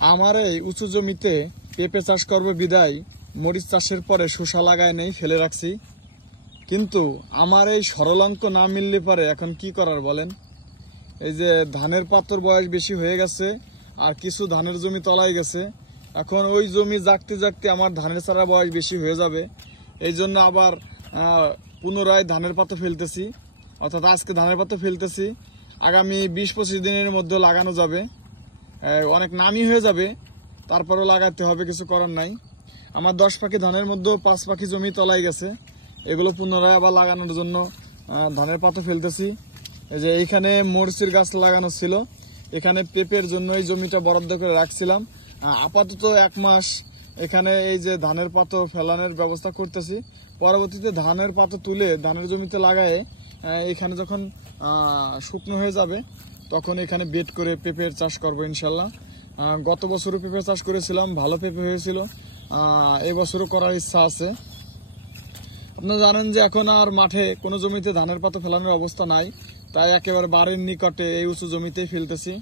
আমার এই উঁচু জমিতে পেঁপে চাষ করবো বিদায় মরিচ চাষের পরে শসা লাগায় নেই, ফেলে রাখছি। কিন্তু আমার এই সরল অঙ্ক না মিললে পারে এখন কি করার বলেন। এই যে ধানের পাতর বয়স বেশি হয়ে গেছে, আর কিছু ধানের জমি তলায় গেছে। এখন ওই জমি জাগতে জাগতে আমার ধানের চারা বয়স বেশি হয়ে যাবে। এই জন্য আবার পুনরায় ধানের পাতা ফেলতেছি, অর্থাৎ আজকে ধানের পাতা ফেলতেছি। আগামী 20-25 দিনের মধ্যে লাগানো যাবে, অনেক নামি হয়ে যাবে, তারপরেও লাগাতে হবে, কিছু করার নাই। আমার 10 পাখি ধানের মধ্যে 5 পাখি জমি তলায় গেছে, এগুলো পুনরায় আবার লাগানোর জন্য ধানের পাতা ফেলতেছি। এই যে এইখানে মরিচের গাছ লাগানো ছিল, এখানে পেঁপের জন্য এই জমিটা বরাদ্দ করে রাখছিলাম। আপাতত 1 মাস এখানে এই যে ধানের পাতা ফেলানোর ব্যবস্থা করতেছি। পরবর্তীতে ধানের পাতা তুলে ধানের জমিতে লাগায় এখানে যখন শুকনো হয়ে যাবে তখন এখানে বেড করে পেঁপের চাষ করবো ইনশাল্লাহ। গত বছরও পেঁপে চাষ করেছিলাম, ভালো পেঁপে হয়েছিল। এবছরও করার ইচ্ছা আছে। আপনারা জানেন যে এখন আর মাঠে কোনো জমিতে ধানের পাতা ফেলানোর অবস্থা নাই, তাই একেবারে বাড়ির নিকটে এই উঁচু জমিতেই ফেলতেছি।